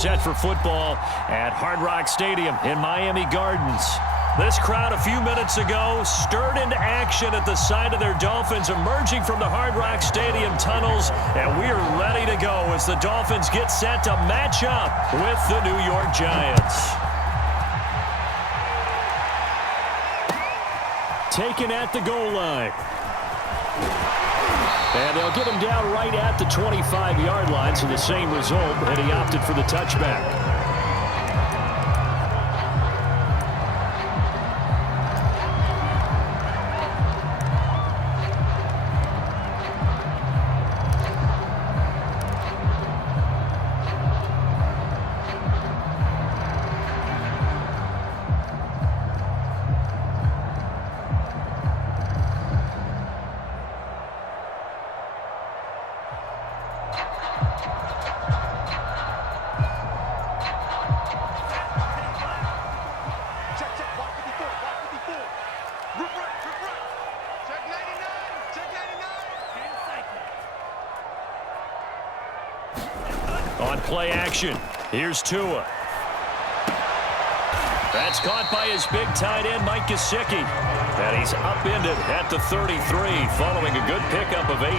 Set for football at Hard Rock Stadium in Miami Gardens. This crowd a few minutes ago stirred into action at the side of their Dolphins emerging from the Hard Rock Stadium tunnels, and we are ready to go as the Dolphins get set to match up with the New York Giants. Taken at the goal line. And they'll get him down right at the 25-yard line, so the same result, and he opted for the touchback. On play action, here's Tua. That's caught by his big tight end, Mike Gesicki. And he's upended at the 33, following a good pickup of 8.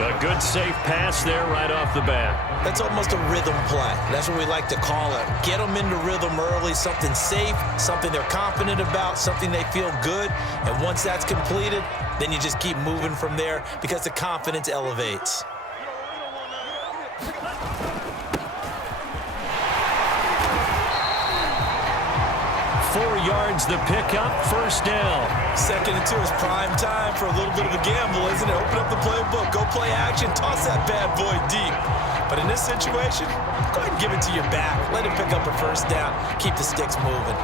A good safe pass there right off the bat. That's almost a rhythm play. That's what we like to call it. Get them into rhythm early, something safe, something they're confident about, something they feel good. And once that's completed, then you just keep moving from there because the confidence elevates. 4 yards the pickup, first down. 2nd and 2 is prime time for a little bit of a gamble, isn't it? Open up the playbook, go play action, toss that bad boy deep. But in this situation, go ahead and give it to your back. Let him pick up a first down. Keep the sticks moving.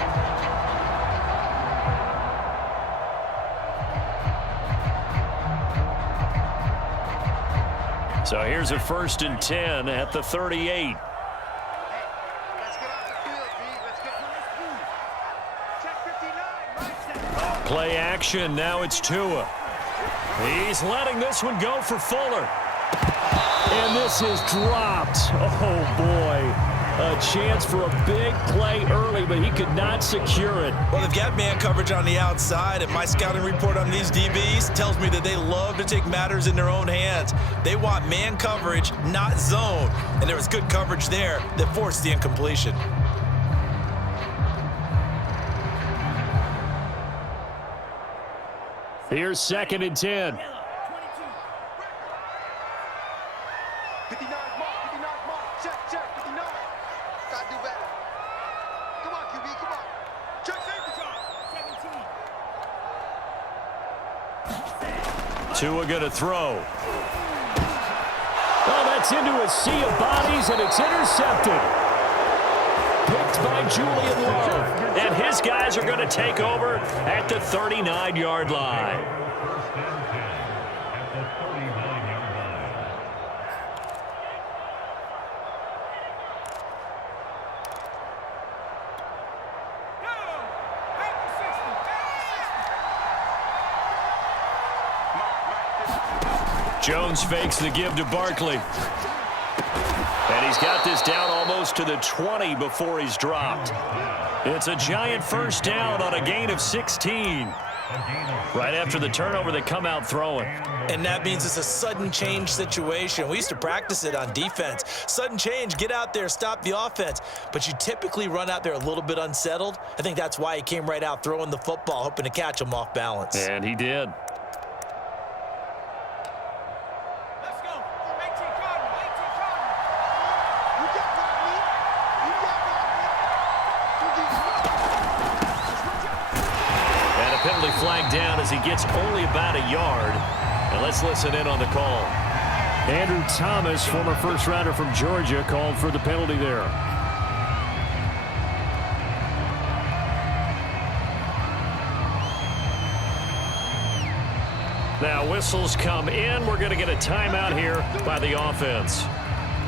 So here's a 1st and 10 at the 38. Play action, now it's Tua. He's letting this one go for Fuller. And this is dropped. Oh, boy. A chance for a big play early, but he could not secure it. Well, they've got man coverage on the outside, and my scouting report on these DBs tells me that they love to take matters in their own hands. They want man coverage, not zone. And there was good coverage there that forced the incompletion. Here's 2nd and 10. 59 mark, 59 mark. Check, 59. Gotta do better. Come on, QB, come on. Check safety time. 17. Tua gonna throw. Oh, that's into a sea of bodies, and it's intercepted. Picked by Julian Love. And his guys are going to take over at the 39-yard line. Jones fakes the give to Barkley. And he's got this down almost to the 20 before he's dropped. It's a Giant first down on a gain of 16. Right after the turnover, they come out throwing. And that means it's a sudden change situation. We used to practice it on defense. Sudden change, get out there, stop the offense. But you typically run out there a little bit unsettled. I think that's why he came right out throwing the football, hoping to catch him off balance. And he did. Penalty flag down as he gets only about a yard. And let's listen in on the call. Andrew Thomas, former first-rounder from Georgia, called for the penalty there. Now whistles come in. We're going to get a timeout here by the offense.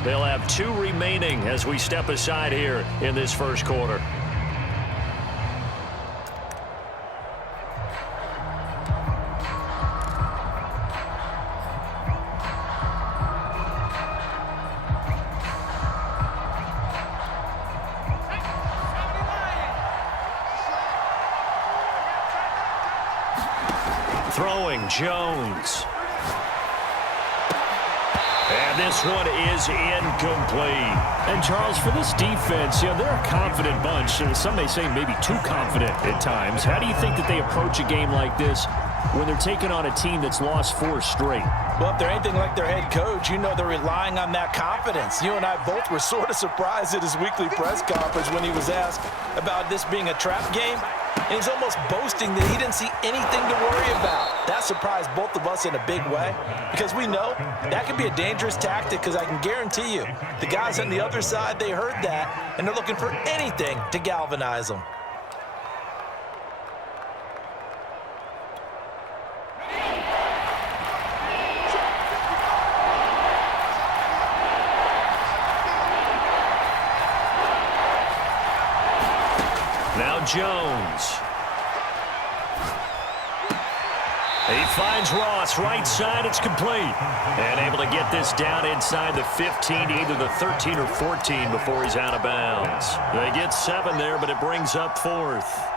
They'll have 2 remaining as we step aside here in this first quarter. Throwing, Jones. And this one is incomplete. And, Charles, for this defense, they're a confident bunch. Some may say maybe too confident at times. How do you think that they approach a game like this when they're taking on a team that's lost 4 straight? Well, if they're anything like their head coach, they're relying on that confidence. You and I both were sort of surprised at his weekly press conference when he was asked about this being a trap game. And he's almost boasting that he didn't see anything to worry about. That surprised both of us in a big way because we know that can be a dangerous tactic because I can guarantee you the guys on the other side, they heard that, and they're looking for anything to galvanize them. Now Jones. He finds Ross right side. It's complete. And able to get this down inside the 15 to either the 13 or 14 before he's out of bounds. They get 7 there, but it brings up 4th.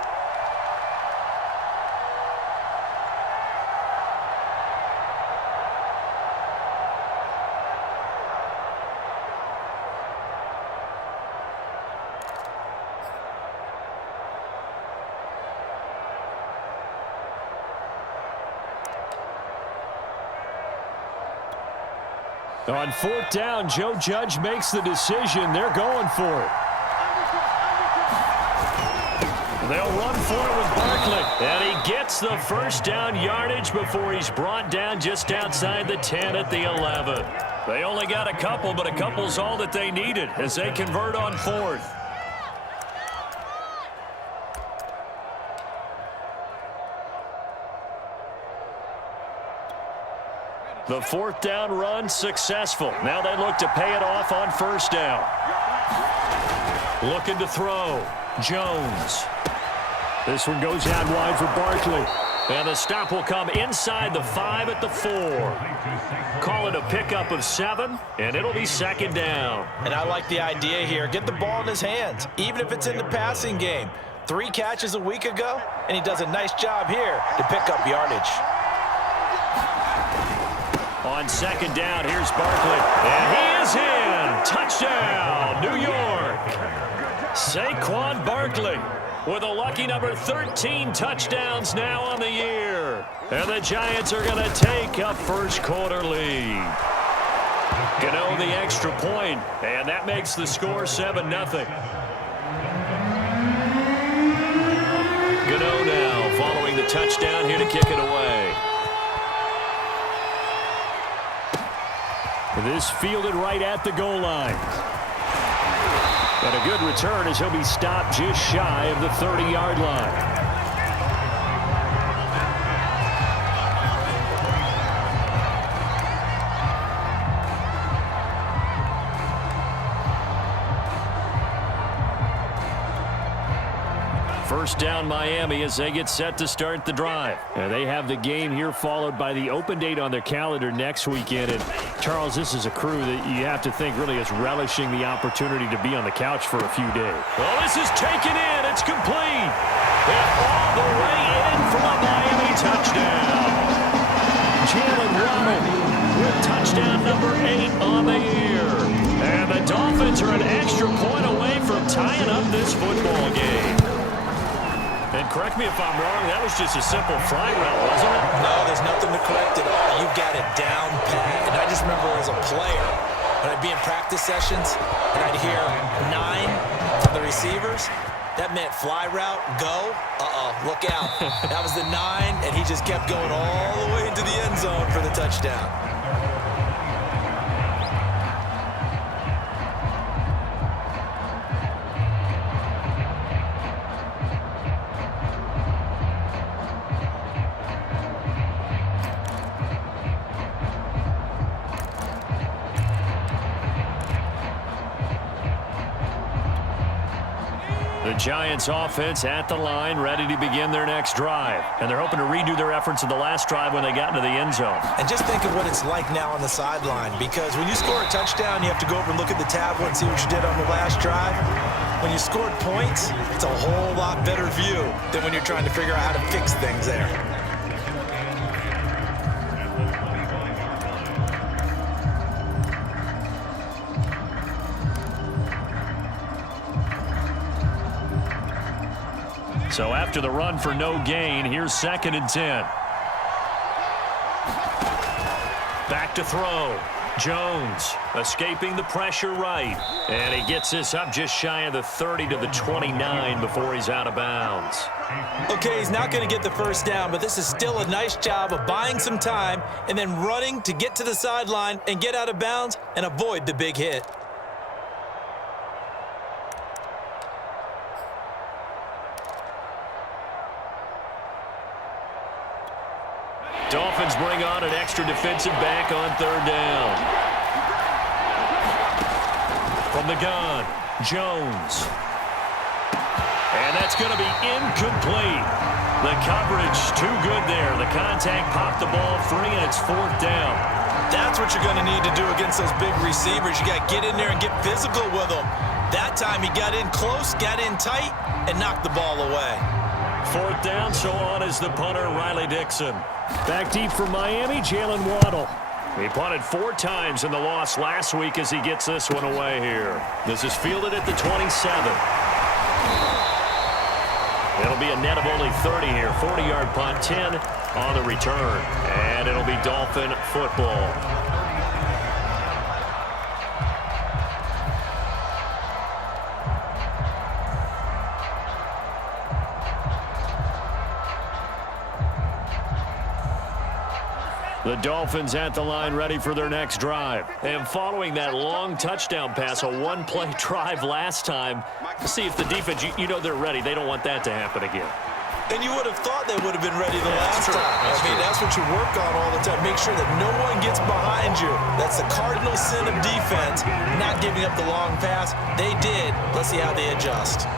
On 4th down, Joe Judge makes the decision. They're going for it. They'll run for it with Barkley. And he gets the first down yardage before he's brought down just outside the 10 at the 11. They only got a couple, but a couple's all that they needed as they convert on 4th. The 4th down run successful. Now they look to pay it off on 1st down. Looking to throw. Jones. This one goes out wide for Barkley. And the stop will come inside the 5 at the 4. Call it a pickup of 7, and it'll be 2nd down. And I like the idea here. Get the ball in his hands, even if it's in the passing game. 3 catches a week ago, and he does a nice job here to pick up yardage. On 2nd down, here's Barkley. And he is in. Touchdown, New York. Saquon Barkley with a lucky number 13 touchdowns now on the year. And the Giants are going to take a first quarter lead. Gano the extra point, and that makes the score 7-0. Gano now following the touchdown here to kick it away. This fielded right at the goal line. And a good return as he'll be stopped just shy of the 30-yard line. First down Miami as they get set to start the drive. And they have the game here followed by the open date on their calendar next weekend. And Charles, this is a crew that you have to think really is relishing the opportunity to be on the couch for a few days. Well, this is taken in. It's complete. And all the way in from a Miami touchdown. Jalen Waddle with touchdown number 8 on the year. And the Dolphins are an extra point away from tying up this football game. And correct me if I'm wrong, that was just a simple fly route, wasn't it? No, there's nothing to correct at all. You got it down pat. And I just remember as a player, when I'd be in practice sessions, and I'd hear 9 from the receivers, that meant fly route, go, look out. That was the 9, and he just kept going all the way into the end zone for the touchdown. The Giants offense at the line, ready to begin their next drive. And they're hoping to redo their efforts of the last drive when they got into the end zone. And just think of what it's like now on the sideline, because when you score a touchdown, you have to go over and look at the tablet and see what you did on the last drive. When you scored points, it's a whole lot better view than when you're trying to figure out how to fix things there. So after the run for no gain, here's 2nd and 10. Back to throw. Jones escaping the pressure right. And he gets this up just shy of the 30 to the 29 before he's out of bounds. Okay, he's not going to get the first down, but this is still a nice job of buying some time and then running to get to the sideline and get out of bounds and avoid the big hit. Dolphins bring on an extra defensive back on 3rd down. From the gun, Jones. And that's going to be incomplete. The coverage too good there. The contact popped the ball free, and it's 4th down. That's what you're going to need to do against those big receivers. You got to get in there and get physical with them. That time he got in close, got in tight, and knocked the ball away. 4th down, so on is the punter, Riley Dixon. Back deep for Miami, Jalen Waddle. He punted 4 times in the loss last week as he gets this one away here. This is fielded at the 27. It'll be a net of only 30 here. 40-yard punt, 10 on the return. And it'll be Dolphin football. The Dolphins at the line ready for their next drive. And following that long touchdown pass, a one-play drive last time, see if the defense, you know they're ready. They don't want that to happen again. And you would have thought they would have been ready the last time. That's what you work on all the time. Make sure that no one gets behind you. That's the cardinal sin of defense, not giving up the long pass. They did. Let's see how they adjust.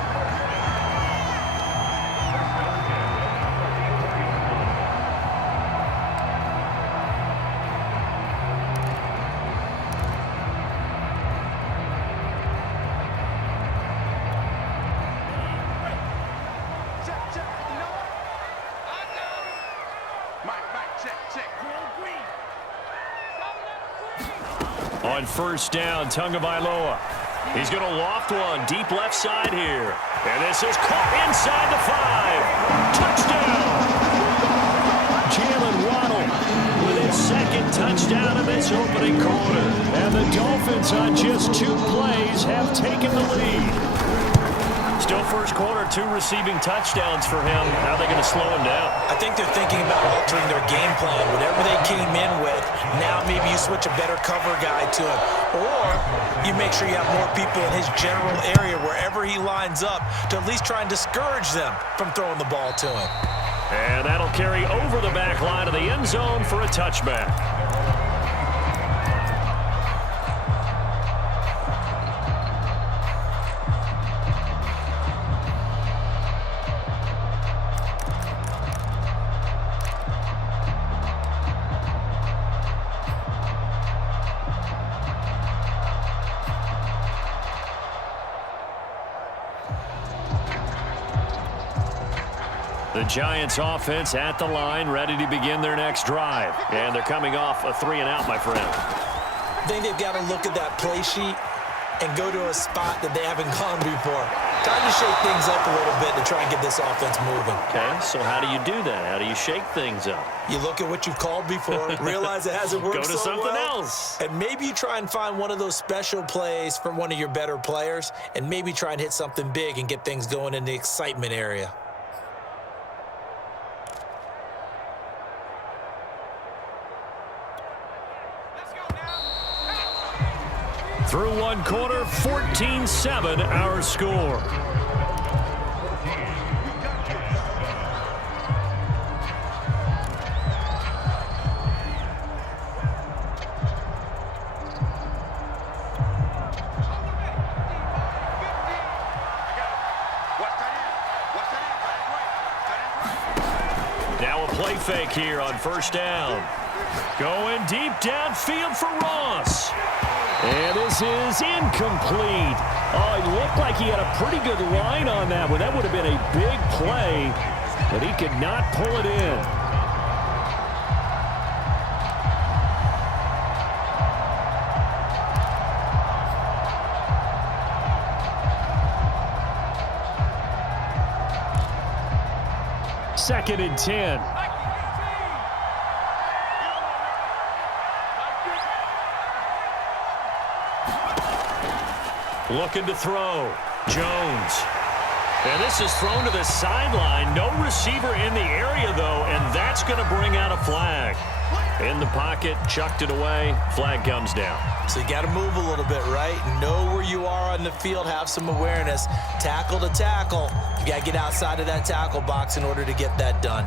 On 1st down, Tagovailoa. He's going to loft one deep left side here. And this is caught inside the 5. Touchdown! Jalen Waddle with his 2nd touchdown of this opening quarter. And the Dolphins on just 2 plays have taken the lead. Still first quarter, 2 receiving touchdowns for him. How are they going to slow him down? I think they're thinking about altering their game plan. Whatever they came in with, now maybe you switch a better cover guy to him. Or you make sure you have more people in his general area wherever he lines up to at least try and discourage them from throwing the ball to him. And that'll carry over the back line of the end zone for a touchback. The Giants offense at the line, ready to begin their next drive. And they're coming off a 3-and-out, my friend. I think they've got to look at that play sheet and go to a spot that they haven't gone before. Time to shake things up a little bit to try and get this offense moving. Okay, so how do you do that? How do you shake things up? You look at what you've called before, realize it hasn't worked Go to so something well, else. and maybe you try and find one of those special plays from one of your better players, and maybe try and hit something big and get things going in the excitement area. Through one quarter, 14-7 our score. Now a play fake here on 1st down. Going deep downfield for Ross. And this is incomplete. Oh, it looked like he had a pretty good line on that one. That would have been a big play, but he could not pull it in. 2nd and 10. Looking to throw. Jones. And this is thrown to the sideline. No receiver in the area, though, and that's going to bring out a flag. In the pocket, chucked it away. Flag comes down. So you got to move a little bit, right? Know where you are on the field. Have some awareness. Tackle to tackle. You got to get outside of that tackle box in order to get that done.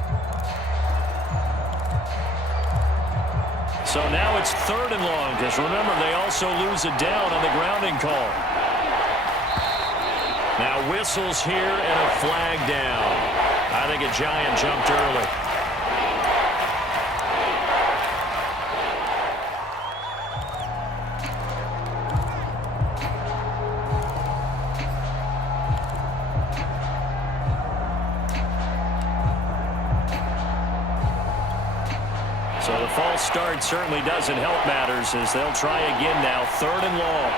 So now it's 3rd and long, because remember, they also lose a down on the grounding call. Now whistles here and a flag down. I think a Giant jumped early. So the false start certainly doesn't help matters as they'll try again now. 3rd and long.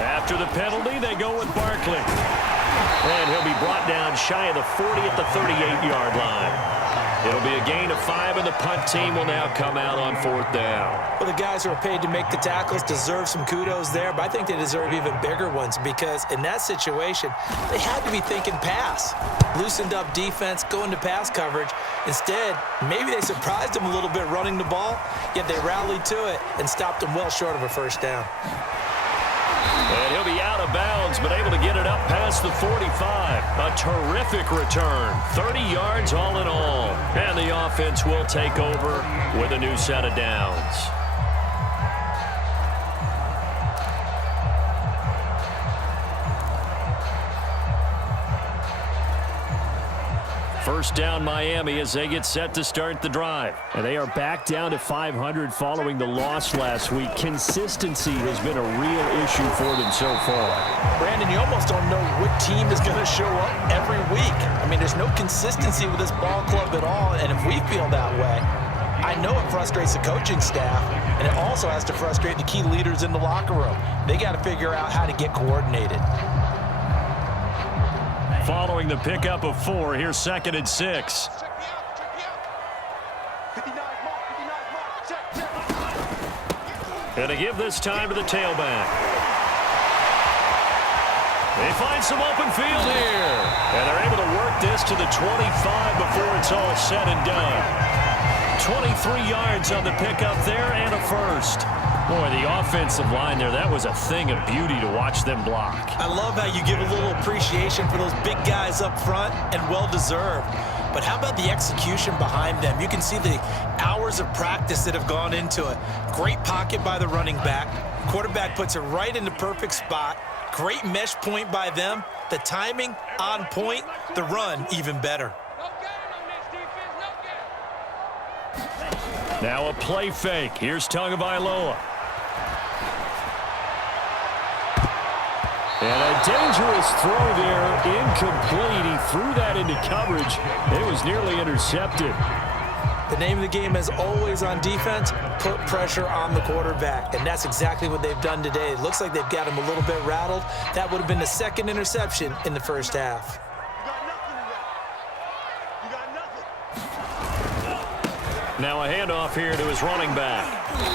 After the penalty, they go with Barkley. And he'll be brought down shy of the 40 at the 38-yard line. It'll be a gain of 5, and the punt team will now come out on 4th down. Well, the guys who are paid to make the tackles deserve some kudos there, but I think they deserve even bigger ones because in that situation, they had to be thinking pass. Loosened up defense, going to pass coverage. Instead, maybe they surprised them a little bit running the ball, yet they rallied to it and stopped them well short of a 1st down. And he'll be out of bounds, but able to get it up past the 45. A terrific return. 30 yards all in all. And the offense will take over with a new set of downs. First down Miami as they get set to start the drive. And they are back down to 500 following the loss last week. Consistency has been a real issue for them so far. Brandon, you almost don't know what team is going to show up every week. I mean, there's no consistency with this ball club at all, and if we feel that way, I know it frustrates the coaching staff, and it also has to frustrate the key leaders in the locker room. They got to figure out how to get coordinated. Following the pickup of 4, here's 2nd and 6. And to give this time to the tailback. They find some open field here. And they're able to work this to the 25 before it's all said and done. 23 yards on the pickup there and a 1st. Boy, the offensive line there, that was a thing of beauty to watch them block. I love how you give a little appreciation for those big guys up front, and well-deserved. But how about the execution behind them? You can see the hours of practice that have gone into it. Great pocket by the running back. Quarterback puts it right in the perfect spot. Great mesh point by them. The timing on point. The run even better. Now a play fake. Here's Tagovailoa. And a dangerous throw there, incomplete. He threw that into coverage. It was nearly intercepted. The name of the game is always on defense, put pressure on the quarterback. And that's exactly what they've done today. It looks like they've got him a little bit rattled. That would have been the 2nd interception in the 1st half. Now a handoff here to his running back.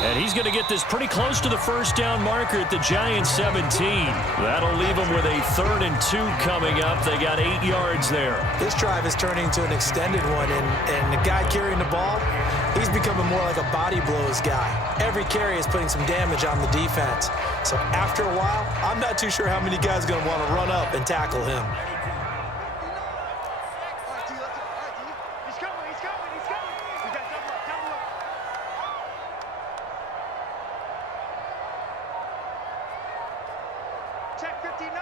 And he's going to get this pretty close to the 1st down marker at the Giants 17. That'll leave them with a 3rd and 2 coming up. They got 8 yards there. This drive is turning into an extended one, and the guy carrying the ball, he's becoming more like a body blows guy. Every carry is putting some damage on the defense. So after a while, I'm not too sure how many guys are going to want to run up and tackle him. Check 59.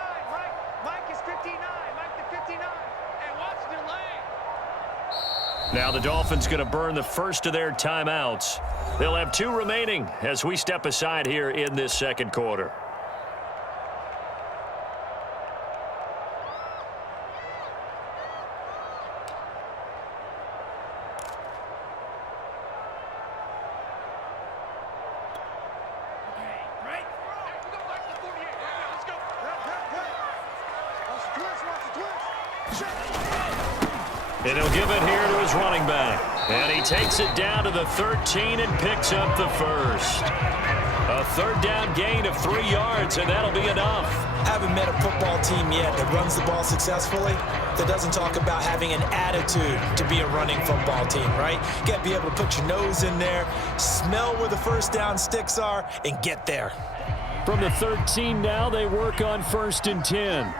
Mike is 59. Mike the 59. And watch the lane. Now the Dolphins going to burn the first of their timeouts. They'll have 2 remaining as we step aside here in this 2nd quarter. And he'll give it here to his running back. And he takes it down to the 13 and picks up the first. A third down gain of 3 yards, and that'll be enough. I haven't met a football team yet that runs the ball successfully that doesn't talk about having an attitude to be a running football team, right? You got to be able to put your nose in there, smell where the first down sticks are, and get there. From the 13 now, they work on 1st and 10.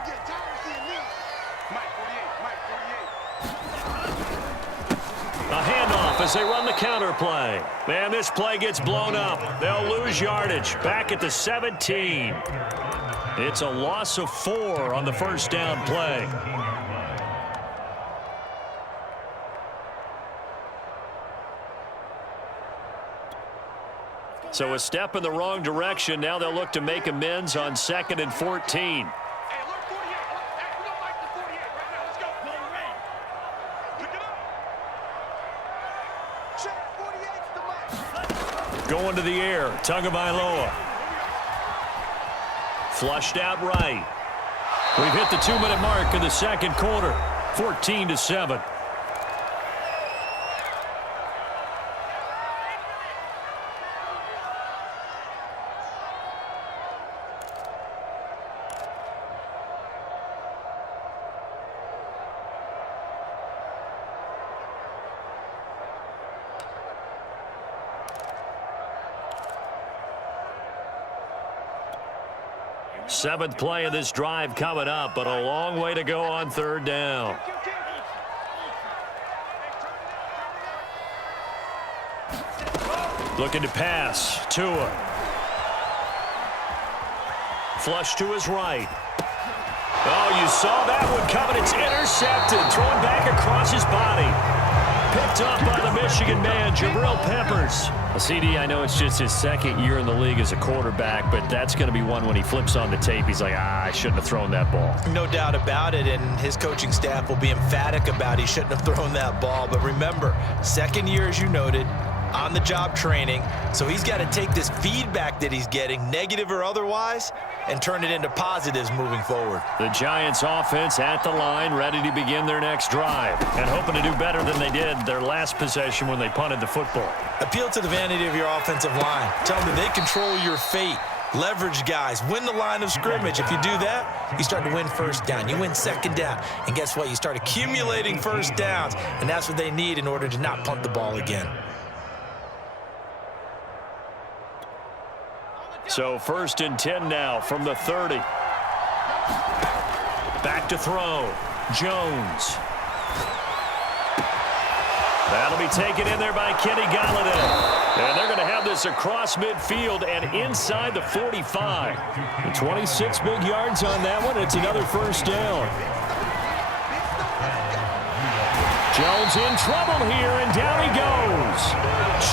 A handoff as they run the counter play. And this play gets blown up. They'll lose yardage. Back at the 17. It's a loss of 4 on the first down play. So a step in the wrong direction. Now they'll look to make amends on 2nd and 14. Going to the air, Tagovailoa. Flushed out right. We've hit the 2-minute mark in the second quarter, 14-7. Seventh play of this drive coming up, but a long way to go on 3rd down. Looking to pass. Tua. Flush to his right. Oh, you saw that one coming. It's intercepted. Thrown back across his body. Picked up by the Michigan man, Jabril Peppers. CD, I know it's just his 2nd year in the league as a quarterback, but that's going to be one when he flips on the tape. He's like, I shouldn't have thrown that ball. No doubt about it, and his coaching staff will be emphatic about he shouldn't have thrown that ball. But remember, 2nd year, as you noted, on-the-job training. So he's got to take this feedback that he's getting, negative or otherwise, and turn it into positives moving forward. The Giants offense at the line, ready to begin their next drive, and hoping to do better than they did their last possession when they punted the football. Appeal to the vanity of your offensive line. Tell them that they control your fate. Leverage guys. Win the line of scrimmage. If you do that, you start to win 1st down. You win 2nd down. And guess what? You start accumulating 1st downs, and that's what they need in order to not punt the ball again. So 1st and 10 now from the 30. Back to throw. Jones. That'll be taken in there by Kenny Golladay. And they're going to have this across midfield and inside the 45. 26 big yards on that one. It's another 1st down. Jones in trouble here, and down he goes.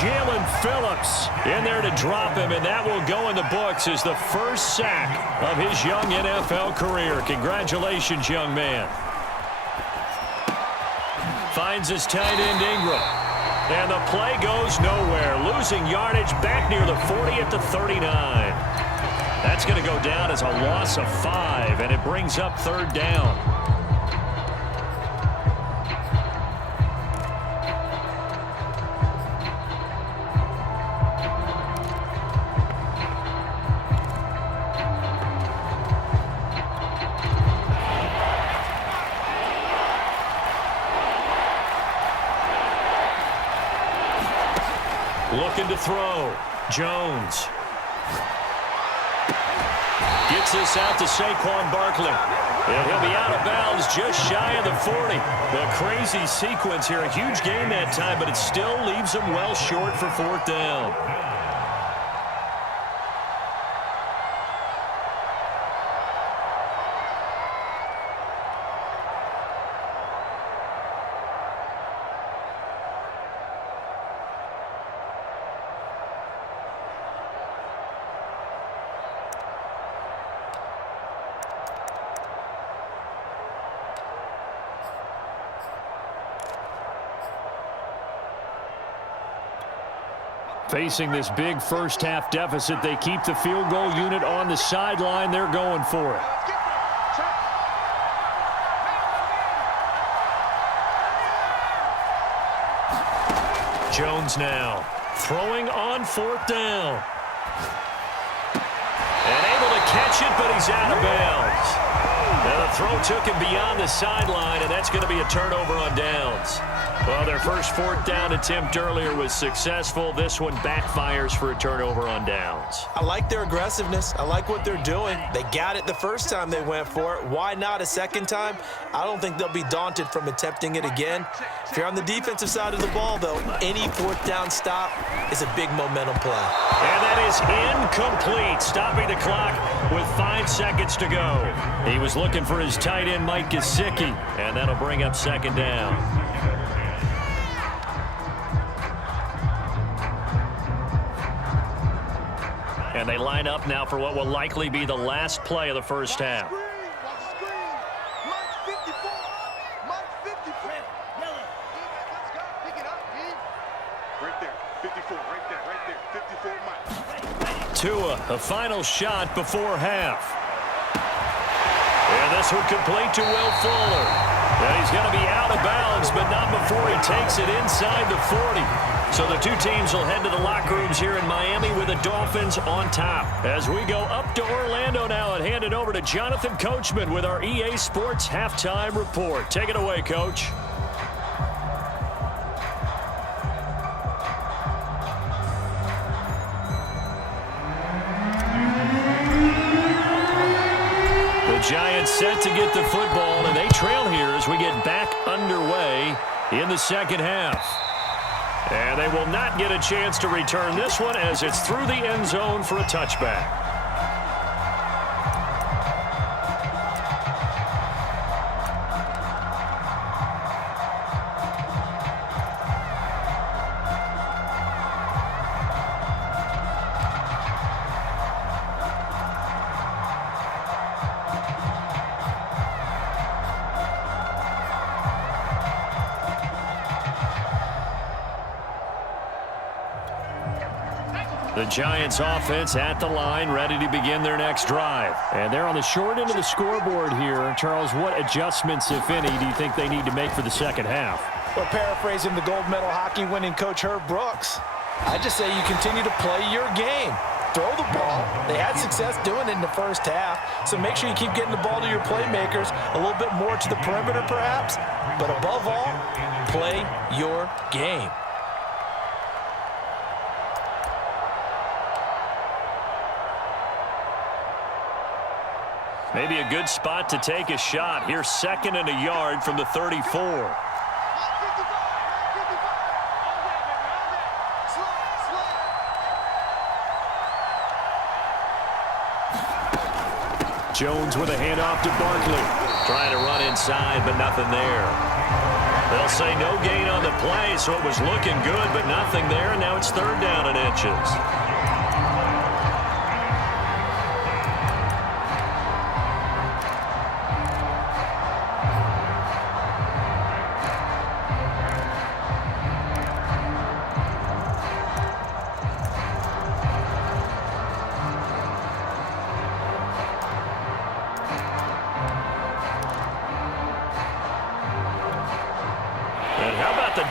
Jalen Phillips in there to drop him, and that will go in the books as the first sack of his young NFL career. Congratulations, young man. Finds his tight end Ingram. And the play goes nowhere. Losing yardage back near the 40 at the 39. That's going to go down as a loss of 5, and it brings up 3rd down. Looking to throw. Jones. Gets this out to Saquon Barkley. And he'll be out of bounds just shy of the 40. The crazy sequence here. A huge gain that time, but it still leaves him well short for 4th down. Facing this big first-half deficit, they keep the field goal unit on the sideline. They're going for it. Let's get there. Check. 3 Jones now throwing on 4th down. And able to catch it, but he's out of bounds. Now the throw took him beyond the sideline, and that's going to be a turnover on downs. Well, their first 4th down attempt earlier was successful. This one backfires for a turnover on downs. I like their aggressiveness. I like what they're doing. They got it the first time they went for it. Why not a second time? I don't think they'll be daunted from attempting it again. If you're on the defensive side of the ball, though, any 4th down stop is a big momentum play. And that is incomplete, stopping the clock with 5 seconds to go. He was looking for his tight end, Mike Gesicki, and that'll bring up 2nd down. And they line up now for what will likely be the last play of the first half. Tua, a final shot before half. And this would complete to Will Fuller. And he's going to be out of bounds, but not before he takes it inside the 40. So the two teams will head to the locker rooms here in Miami with the Dolphins on top. As we go up to Orlando now and hand it over to Jonathan Coachman with our EA Sports Halftime Report. Take it away, Coach. The Giants set to get the football, and they trail here as we get back underway in the second half. And they will not get a chance to return this one as it's through the end zone for a touchback. The Giants offense at the line, ready to begin their next drive. And they're on the short end of the scoreboard here. Charles, what adjustments, if any, do you think they need to make for the second half? Well, paraphrasing the gold medal hockey winning coach Herb Brooks, I just say you continue to play your game. Throw the ball. They had success doing it in the first half, so make sure you keep getting the ball to your playmakers, a little bit more to the perimeter perhaps, but above all, play your game. Maybe a good spot to take a shot. Here's 2nd and a yard from the 34. Jones with a handoff to Barkley. Trying to run inside, but nothing there. They'll say no gain on the play, so it was looking good, but nothing there, and now it's 3rd down and inches.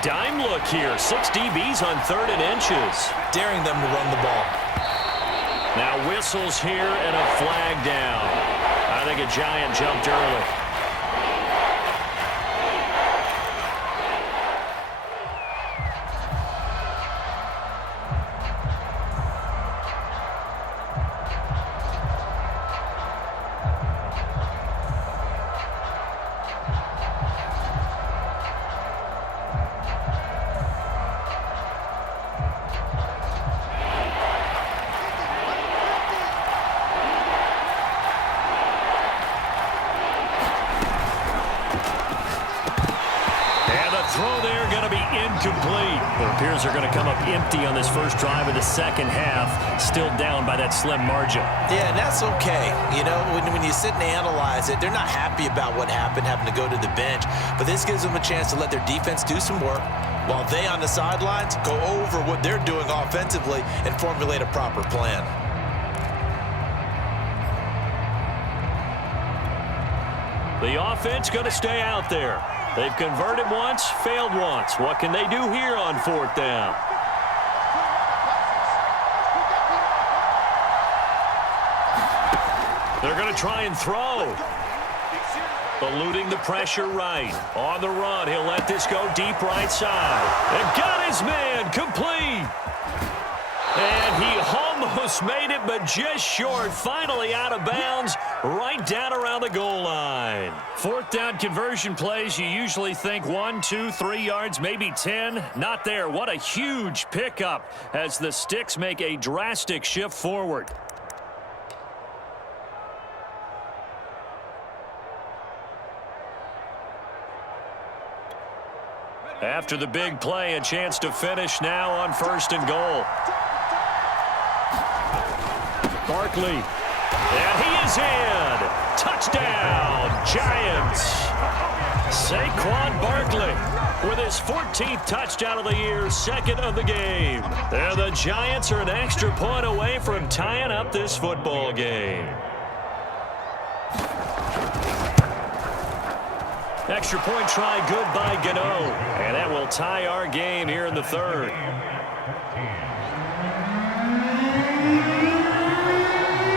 Dime look here. 6 DBs on 3rd and inches. Daring them to run the ball. Now whistles here and a flag down. I think a Giant jumped early. Throw there going to be incomplete. It appears they're going to come up empty on this first drive of the second half, still down by that slim margin. Yeah, and that's okay. You know, when you sit and analyze it, they're not happy about what happened, having to go to the bench. But this gives them a chance to let their defense do some work while they on the sidelines go over what they're doing offensively and formulate a proper plan. The offense going to stay out there. They've converted once, failed once. What can they do here on 4th down? They're going to try and throw. Eluding the pressure right. On the run, he'll let this go deep right side. And got his man complete. And he almost made it, but just short. Finally out of bounds, right down around the goal line. 4th down conversion plays, you usually think 1, 2, 3 yards, maybe 10. Not there. What a huge pickup as the Sticks make a drastic shift forward. After the big play, a chance to finish now on 1st and goal. Barkley. And he is in. Touchdown, Giants. Saquon Barkley with his 14th touchdown of the year, 2nd of the game. And the Giants are an extra point away from tying up this football game. Extra point try good by Gano. And that will tie our game here in the 3rd.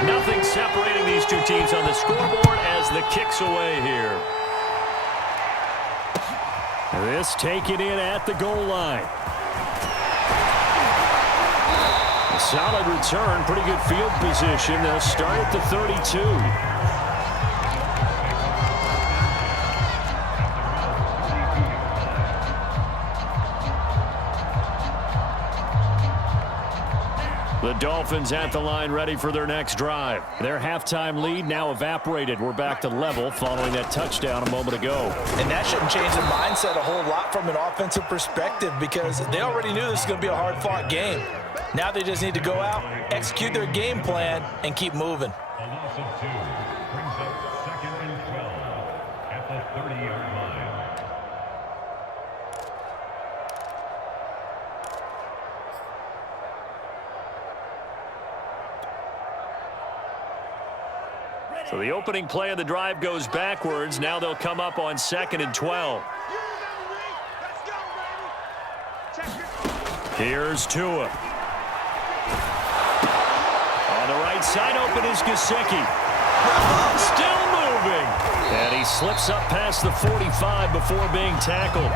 Nothing separating these two teams on the scoreboard as the kick's away here. This taken in at the goal line. A solid return, pretty good field position. They'll start at the 32. The Dolphins at the line ready for their next drive. Their halftime lead now evaporated. We're back to level following that touchdown a moment ago. And that shouldn't change the mindset a whole lot from an offensive perspective because they already knew this was going to be a hard-fought game. Now they just need to go out, execute their game plan, and keep moving. A loss of 2 brings up 2nd and 12 at the 30-yard line. So the opening play of the drive goes backwards. Now they'll come up on 2nd and 12. Here's Tua. On the right side, open is Gesicki. Still moving. And he slips up past the 45 before being tackled.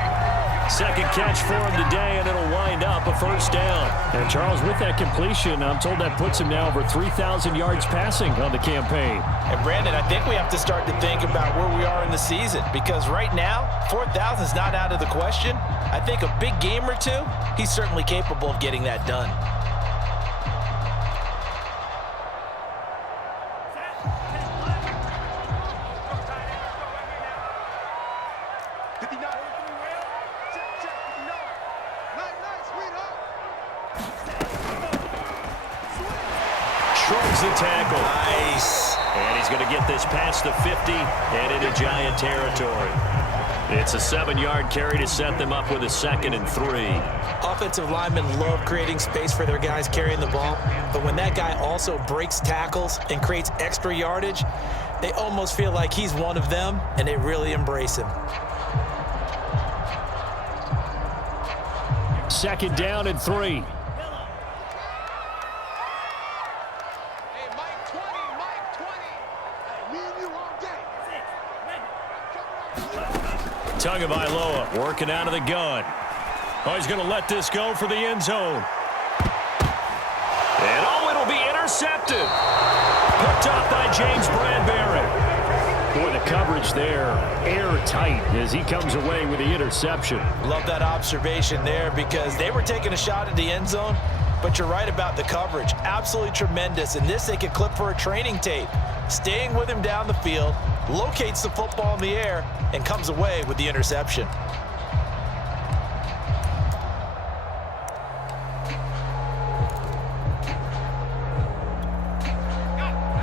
2nd catch for him today, and it'll wind up a 1st down. And Charles, with that completion, I'm told that puts him now over 3,000 yards passing on the campaign. And Brandon, I think we have to start to think about where we are in the season because right now, 4,000 is not out of the question. I think a big game or two, he's certainly capable of getting that done. Shrugs the tackle. Nice. And he's going to get this past the 50 and into Giant territory. It's a 7-yard carry to set them up with a 2nd and 3. Offensive linemen love creating space for their guys carrying the ball, but when that guy also breaks tackles and creates extra yardage, they almost feel like he's one of them, and they really embrace him. 2nd down and 3. Tagovailoa working out of the gun. Oh, he's going to let this go for the end zone. And oh, it'll be intercepted. Picked up by James Bradbury. Boy, the coverage there airtight as he comes away with the interception. Love that observation there because they were taking a shot at the end zone, but you're right about the coverage. Absolutely tremendous. And this they could clip for a training tape. Staying with him down the field, locates the football in the air, and comes away with the interception.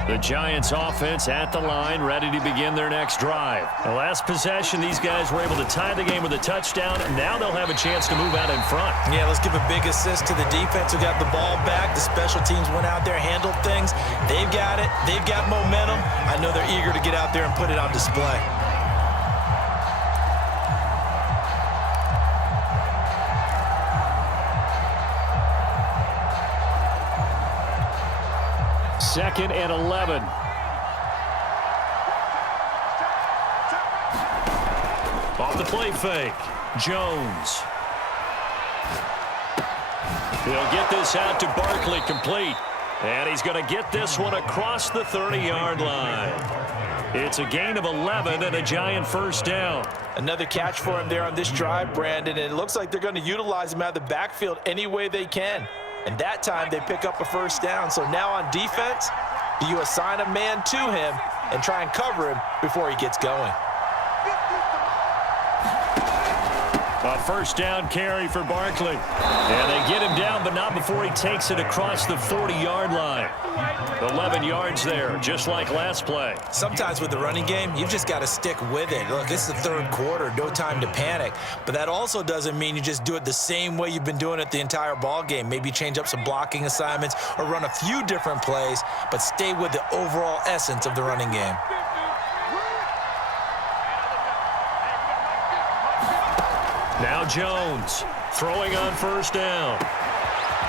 The Giants offense at the line, ready to begin their next drive. The last possession, these guys were able to tie the game with a touchdown, and now they'll have a chance to move out in front. Yeah, let's give a big assist to the defense who got the ball back. The special teams went out there, handled things. They've got it. They've got momentum. I know they're eager to get out there and put it on display. 2nd and 11. Off the play fake. Jones. He'll get this out to Barkley, complete. And he's going to get this one across the 30-yard line. It's a gain of 11 and a Giant first down. Another catch for him there on this drive, Brandon, and it looks like they're going to utilize him out of the backfield any way they can. And that time they pick up a first down. So now on defense, do you assign a man to him and try and cover him before he gets going? A first down carry for Barkley. And they get him down, but not before he takes it across the 40-yard line. 11 yards there, just like last play. Sometimes with the running game, you've just got to stick with it. Look, it's the third quarter, no time to panic. But that also doesn't mean you just do it the same way you've been doing it the entire ball game. Maybe change up some blocking assignments or run a few different plays, but stay with the overall essence of the running game. Now Jones throwing on first down.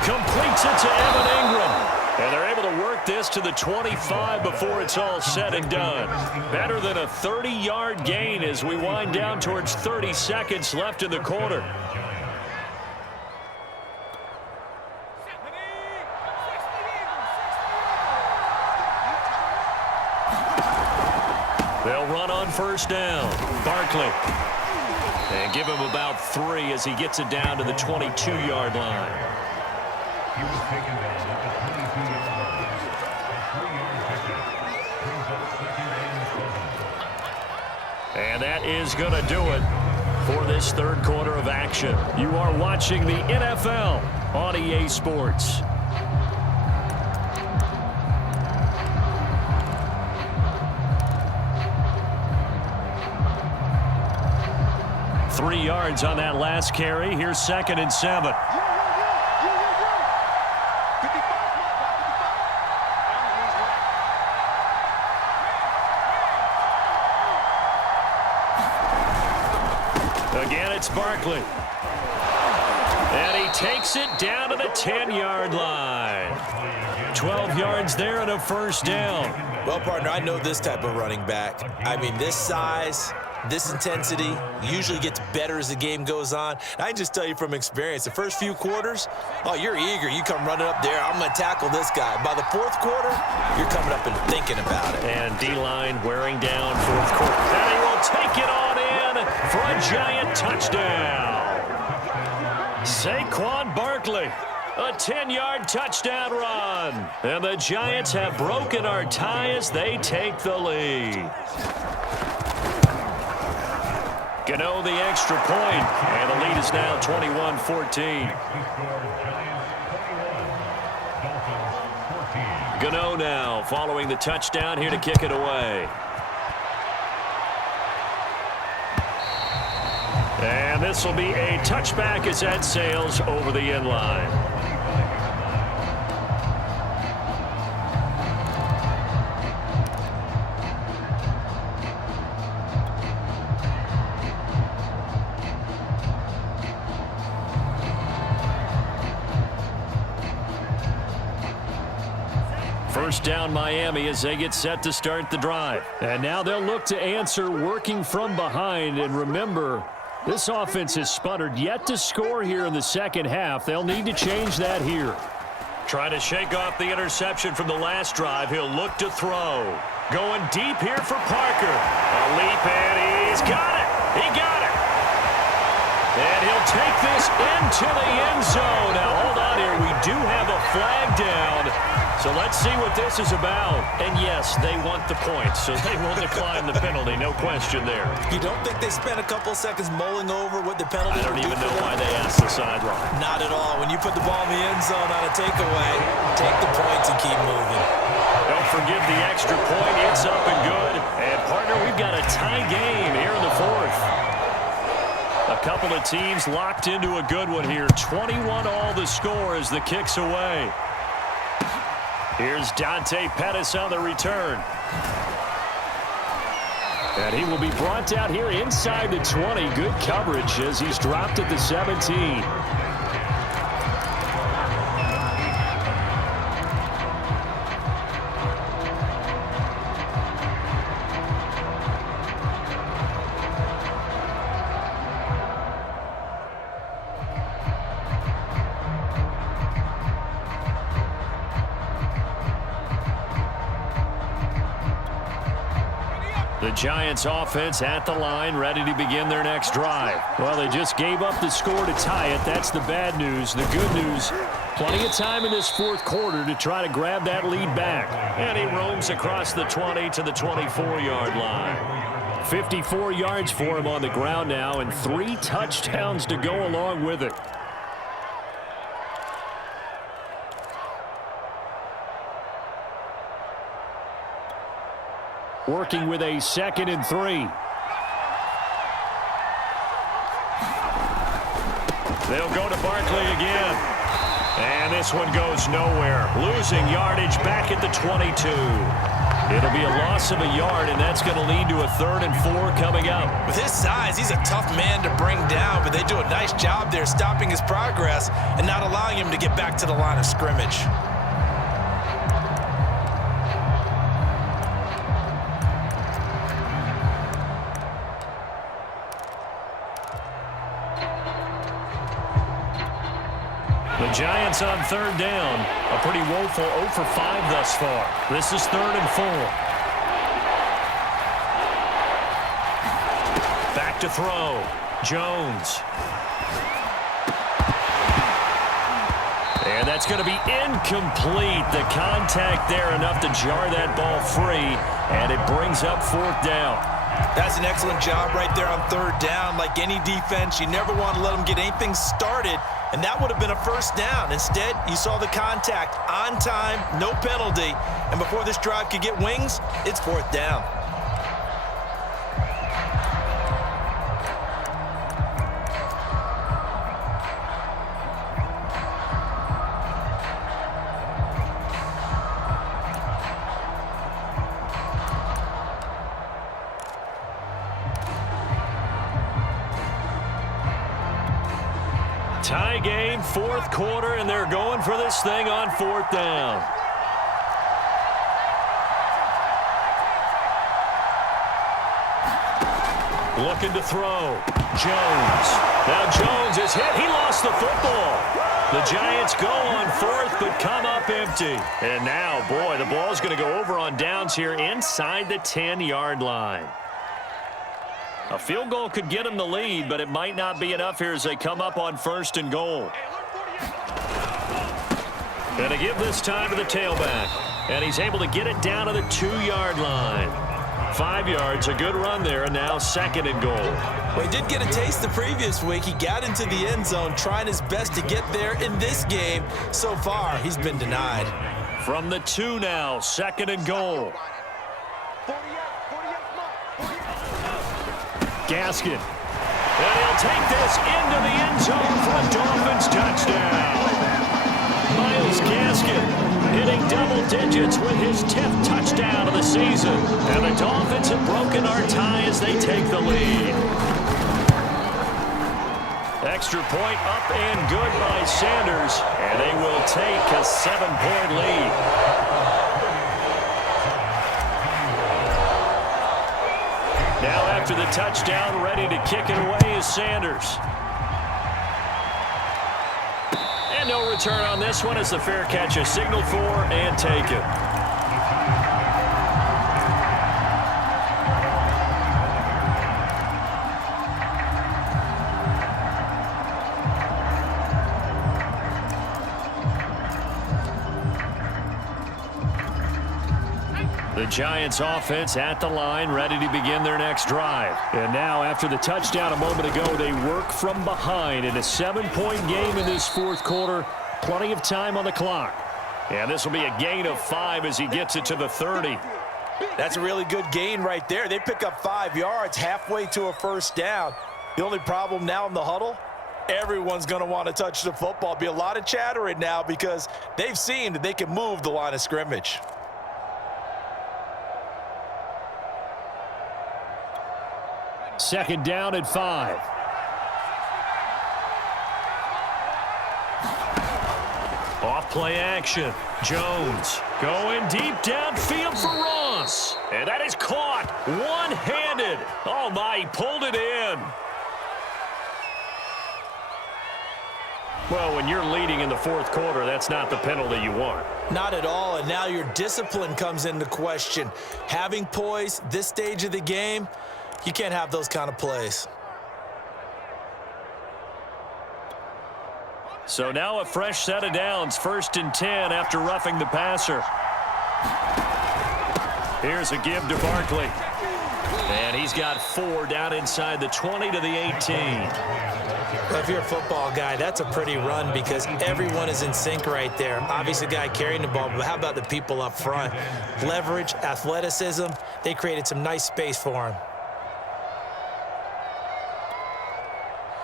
Completes it to Evan Ingram. And they're able to work this to the 25 before it's all said and done. Better than a 30-yard gain as we wind down towards 30 seconds left in the quarter. They'll run on first down. Barkley. And give him about 3 as he gets it down to the 22-yard line. He was taken down at the 22-yard line. A 3-yard pickup brings up 2nd and 7. And that is going to do it for this third quarter of action. You are watching the NFL on EA Sports. Three yards on that last carry. Here's 2nd and 7. Again, it's Barkley. And he takes it down to the 10-yard line. 12 yards there and a first down. Well, partner, I know this type of running back. I mean, this size, this intensity usually gets better as the game goes on. And I can just tell you from experience, the first few quarters, oh, you're eager. You come running up there, I'm going to tackle this guy. By the fourth quarter, you're coming up and thinking about it. And D-line wearing down fourth quarter. And he will take it on in for a Giant touchdown. Saquon Barkley, a 10-yard touchdown run. And the Giants have broken our tie as they take the lead. Gano the extra point, and the lead is now 21-14. Gano now following the touchdown here to kick it away. And this will be a touchback as that sails over the end line. First down Miami as they get set to start the drive. And now they'll look to answer working from behind. And remember, this offense has sputtered yet to score here in the second half. They'll need to change that here. Trying to shake off the interception from the last drive. He'll look to throw. Going deep here for Parker. A leap, and he's got it. He got it. And he'll take this into the end zone. Now, hold on here. We do have a flag down. So let's see what this is about. And yes, they want the points, so they will decline the penalty. No question there. You don't think they spent a couple of seconds mulling over what the penalty I don't would be even know for why them? they asked the sideline. Not at all. When you put the ball in the end zone on a takeaway, take the points and keep moving. Don't forget the extra point. It's up and good. And, partner, we've got a tie game here in the fourth. A couple of teams locked into a good one here. 21 all the score as the kick's away. Here's Dante Pettis on the return. And he will be brought out here inside the 20. Good coverage as he's dropped at the 17. The Giants offense at the line, ready to begin their next drive. Well, they just gave up the score to tie it. That's the bad news. The good news, plenty of time in this fourth quarter to try to grab that lead back. And he roams across the 20 to the 24-yard line. 54 yards for him on the ground now, and 3 touchdowns to go along with it. Working with a 2nd and 3. They'll go to Barkley again. And this one goes nowhere. Losing yardage back at the 22. It'll be a loss of a yard, and that's going to lead to a 3rd and 4 coming up. With his size, he's a tough man to bring down, but they do a nice job there stopping his progress and not allowing him to get back to the line of scrimmage. The Giants on 3rd down. A pretty woeful 0 for 5 thus far. This is 3rd and 4. Back to throw. Jones. And that's going to be incomplete. The contact there enough to jar that ball free, and it brings up 4th down. That's an excellent job right there on 3rd down. Like any defense, you never want to let them get anything started, and that would have been a 1st down. Instead, you saw the contact on time, no penalty, and before this drive could get wings, it's 4th down. Tie game, 4th quarter, and they're going for this thing on 4th down. Looking to throw. Jones. Now Jones is hit. He lost the football. The Giants go on 4th, but come up empty. And now, boy, the ball's going to go over on downs here inside the 10-yard line. A field goal could get them the lead, but it might not be enough here as they come up on 1st and goal. And to give this time to the tailback. And he's able to get it down to the 2-yard line. 5 yards, a good run there, and now 2nd and goal. Well, he did get a taste the previous week. He got into the end zone, trying his best to get there in this game. So far, he's been denied. From the 2 now, 2nd and goal. Gaskin. And he'll take this into the end zone for a Dolphins touchdown. Myles Gaskin hitting double digits with his 10th touchdown of the season. And the Dolphins have broken our tie as they take the lead. Extra point up and good by Sanders. And they will take a 7-point lead. Now after the touchdown, ready to kick it away is Sanders. And no return on this one as the fair catch is signaled for and taken. The Giants offense at the line, ready to begin their next drive. And now, after the touchdown a moment ago, they work from behind in a 7-point game in this 4th quarter. Plenty of time on the clock. And this will be a gain of 5 as he gets it to the 30. That's a really good gain right there. They pick up 5 yards halfway to a 1st down. The only problem now in the huddle, everyone's going to want to touch the football. Be a lot of chattering now because they've seen that they can move the line of scrimmage. Second down at 5. Off play action. Jones going deep downfield for Ross. And that is caught one-handed. Oh, my, he pulled it in. Well, when you're leading in the fourth quarter, that's not the penalty you want. Not at all, and now your discipline comes into question. Having poise this stage of the game, you can't have those kind of plays. So now a fresh set of downs, 1st and 10 after roughing the passer. Here's a give to Barkley. And he's got 4 down inside the 20 to the 18. Well, if you're a football guy, that's a pretty run because everyone is in sync right there. Obviously, the guy carrying the ball, but how about the people up front? Leverage, athleticism, they created some nice space for him.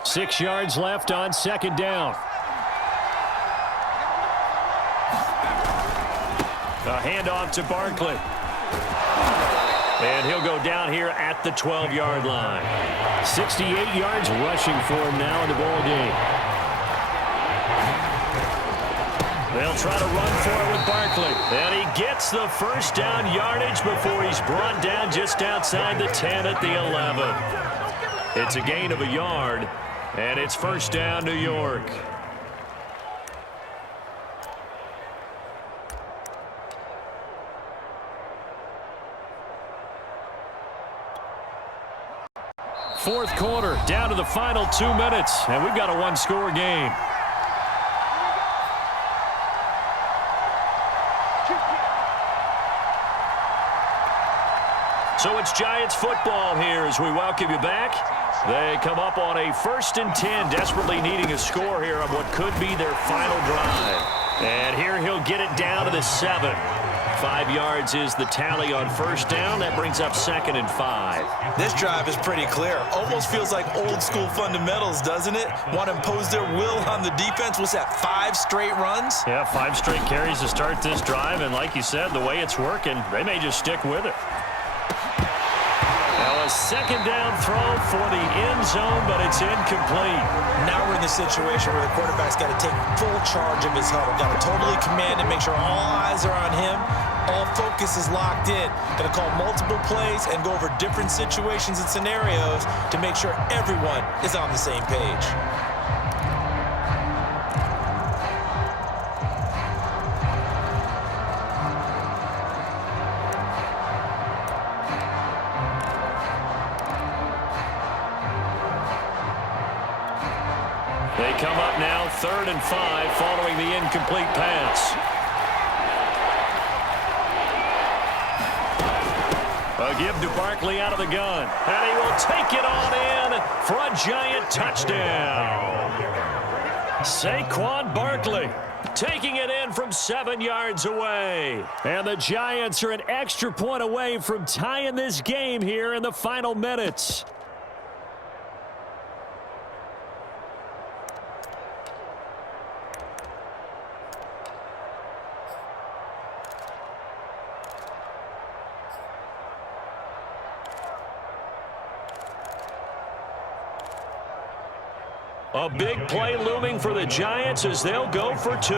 6 yards left on 2nd down. A handoff to Barkley. And he'll go down here at the 12-yard line. 68 yards rushing for him now in the ball game. They'll try to run for it with Barkley. And he gets the 1st down yardage before he's brought down just outside the 10 at the 11. It's a gain of a yard, and it's 1st down New York. Fourth quarter, down to the final 2 minutes, and we've got a one-score game. So it's Giants football here as we welcome you back. They come up on a 1st and 10, desperately needing a score here on what could be their final drive. And here he'll get it down to the 7. 5 yards is the tally on 1st down. That brings up 2nd and 5. This drive is pretty clear. Almost feels like old school fundamentals, doesn't it? Want to impose their will on the defense. What's that, 5 straight runs? Yeah, 5 straight carries to start this drive. And like you said, the way it's working, they may just stick with it. Now a 2nd down throw for the end zone, but it's incomplete. Now we're in the situation where the quarterback's got to take full charge of his huddle. Got to totally command and make sure all eyes are on him. All focus is locked in. Going to call multiple plays and go over different situations and scenarios to make sure everyone is on the same page. They come up now 3rd and 5 following the incomplete pass. A give to Barkley out of the gun. And he will take it on in for a Giant touchdown. Saquon Barkley taking it in from 7 yards away. And the Giants are an extra point away from tying this game here in the final minutes. A big play looming for the Giants as they'll go for 2.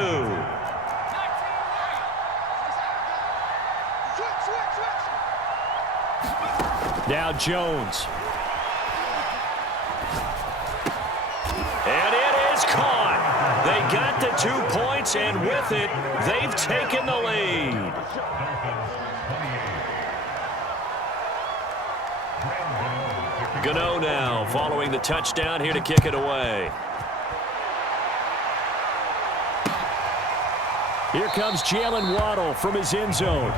Now Jones. And it is caught. They got the 2 points, and with it, they've taken the lead. Gano now following the touchdown here to kick it away. Here comes Jalen Waddle from his end zone.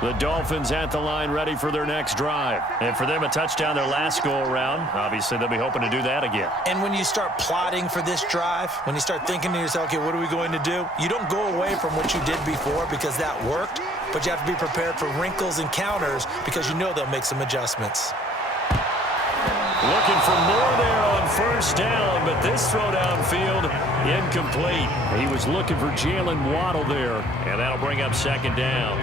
The Dolphins at the line ready for their next drive. And for them, a touchdown their last go-around. Obviously, they'll be hoping to do that again. And when you start plotting for this drive, when you start thinking to yourself, okay, what are we going to do? You don't go away from what you did before because that worked, but you have to be prepared for wrinkles and counters because you know they'll make some adjustments. Looking for more there on 1st down, but this throw downfield incomplete. He was looking for Jalen Waddle there, and that'll bring up 2nd down.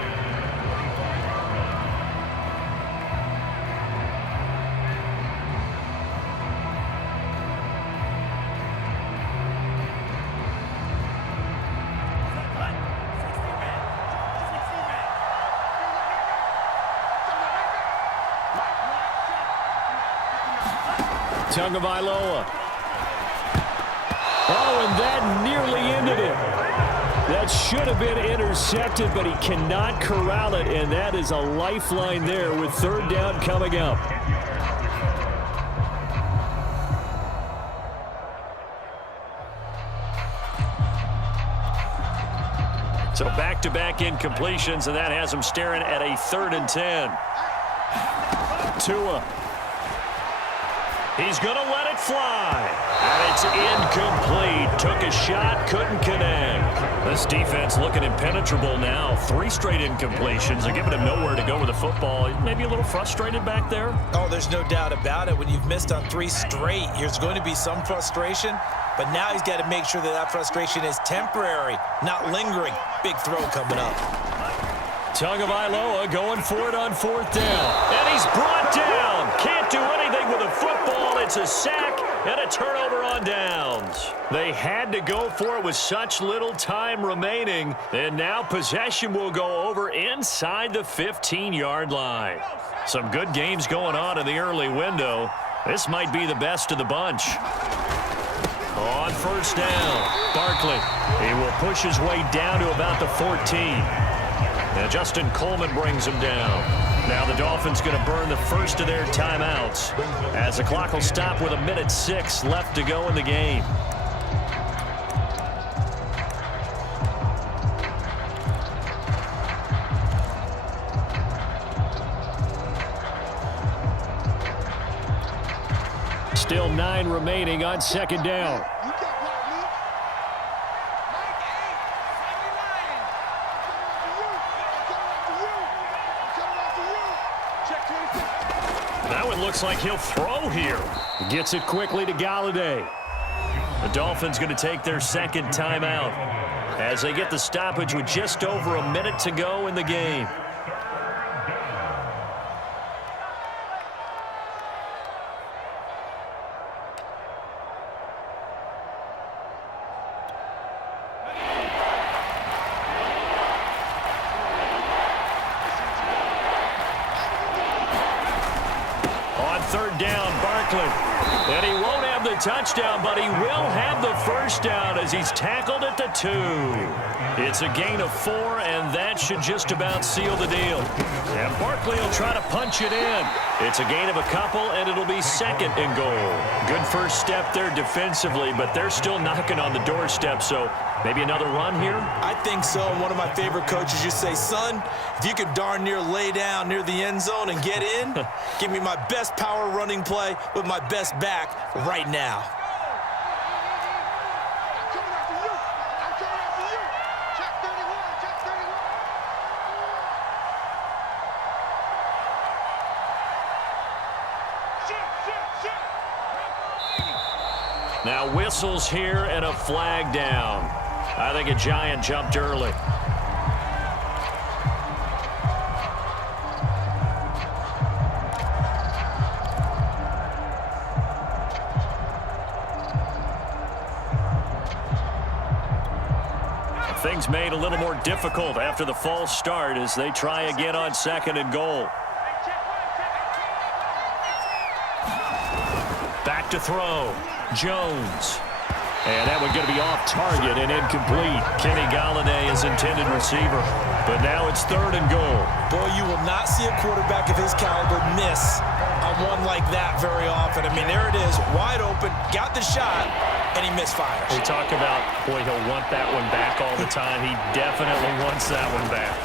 Tagovailoa. Oh, and that nearly ended it. That should have been intercepted, but he cannot corral it, and that is a lifeline there with third down coming up. So back-to-back incompletions, and that has him staring at a 3rd and 10. Tua. He's going to let it fly. And it's incomplete. Took a shot, couldn't connect. This defense looking impenetrable now. 3 straight incompletions. They're giving him nowhere to go with the football. Maybe a little frustrated back there. Oh, there's no doubt about it. When you've missed on 3 straight, there's going to be some frustration. But now he's got to make sure that that frustration is temporary, not lingering. Big throw coming up. Tagovailoa going for it on 4th down. And he's brought down. Can't do anything with a football. It's a sack and a turnover on downs. They had to go for it with such little time remaining. And now possession will go over inside the 15-yard line. Some good games going on in the early window. This might be the best of the bunch. On 1st down, Barkley. He will push his way down to about the 14. And Justin Coleman brings him down. Now the Dolphins going to burn the first of their timeouts as the clock will stop with 1:06 left to go in the game. Still 9 remaining on 2nd down. Now it looks like he'll throw here. Gets it quickly to Galladay. The Dolphins going to take their 2nd timeout as they get the stoppage with just over a minute to go in the game. On 3rd down, Barkley. And he won't have the touchdown, but he will have the 1st down as he's tackled at the 2. It's a gain of 4, and that should just about seal the deal. And Barkley will try to punch it in. It's a gain of a couple, and it'll be 2nd and goal. Good first step there defensively, but they're still knocking on the doorstep, so maybe another run here? I think so. And one of my favorite coaches used to say, son, if you could darn near lay down near the end zone and get in, give me my best power running play with my best back right now. Now whistles here and a flag down. I think a Giant jumped early. Things made a little more difficult after the false start as they try again on 2nd and goal. Back to throw. Jones. And that one going to be off target and incomplete. Kenny Galladay is intended receiver. But now it's 3rd and goal. Boy, you will not see a quarterback of his caliber miss on one like that very often. I mean, there it is, wide open, got the shot, and he misfires. We talk about, boy, he'll want that one back all the time. He definitely wants that one back.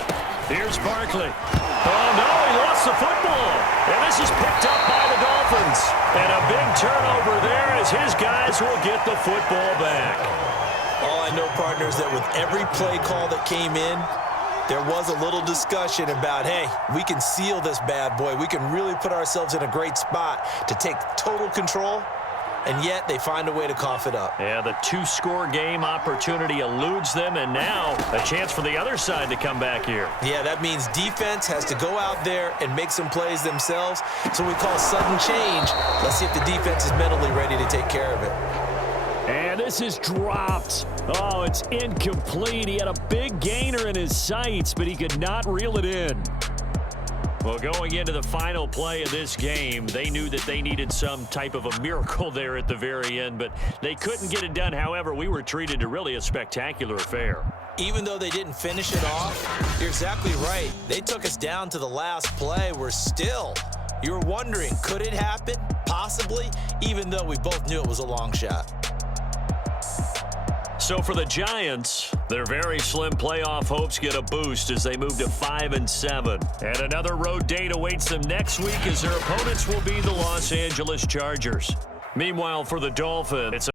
Here's Barkley. Oh, no, he lost the football. And this is picked up by the Dolphins. And a big turnover there as his guys will get the football back. All I know, partners, that with every play call that came in, there was a little discussion about, hey, we can seal this bad boy. We can really put ourselves in a great spot to take total control. And yet they find a way to cough it up. Yeah, the 2-score game opportunity eludes them, and now a chance for the other side to come back here. Yeah, that means defense has to go out there and make some plays themselves. So we call sudden change. Let's see if the defense is mentally ready to take care of it. And this is dropped. Oh, it's incomplete. He had a big gainer in his sights, but he could not reel it in. Well, going into the final play of this game, they knew that they needed some type of a miracle there at the very end, but they couldn't get it done. However, we were treated to really a spectacular affair. Even though they didn't finish it off, you're exactly right. They took us down to the last play. You were wondering, could it happen? Possibly, even though we both knew it was a long shot. So for the Giants, their very slim playoff hopes get a boost as they move to 5-7. And another road date awaits them next week as their opponents will be the Los Angeles Chargers. Meanwhile, for the Dolphins, it's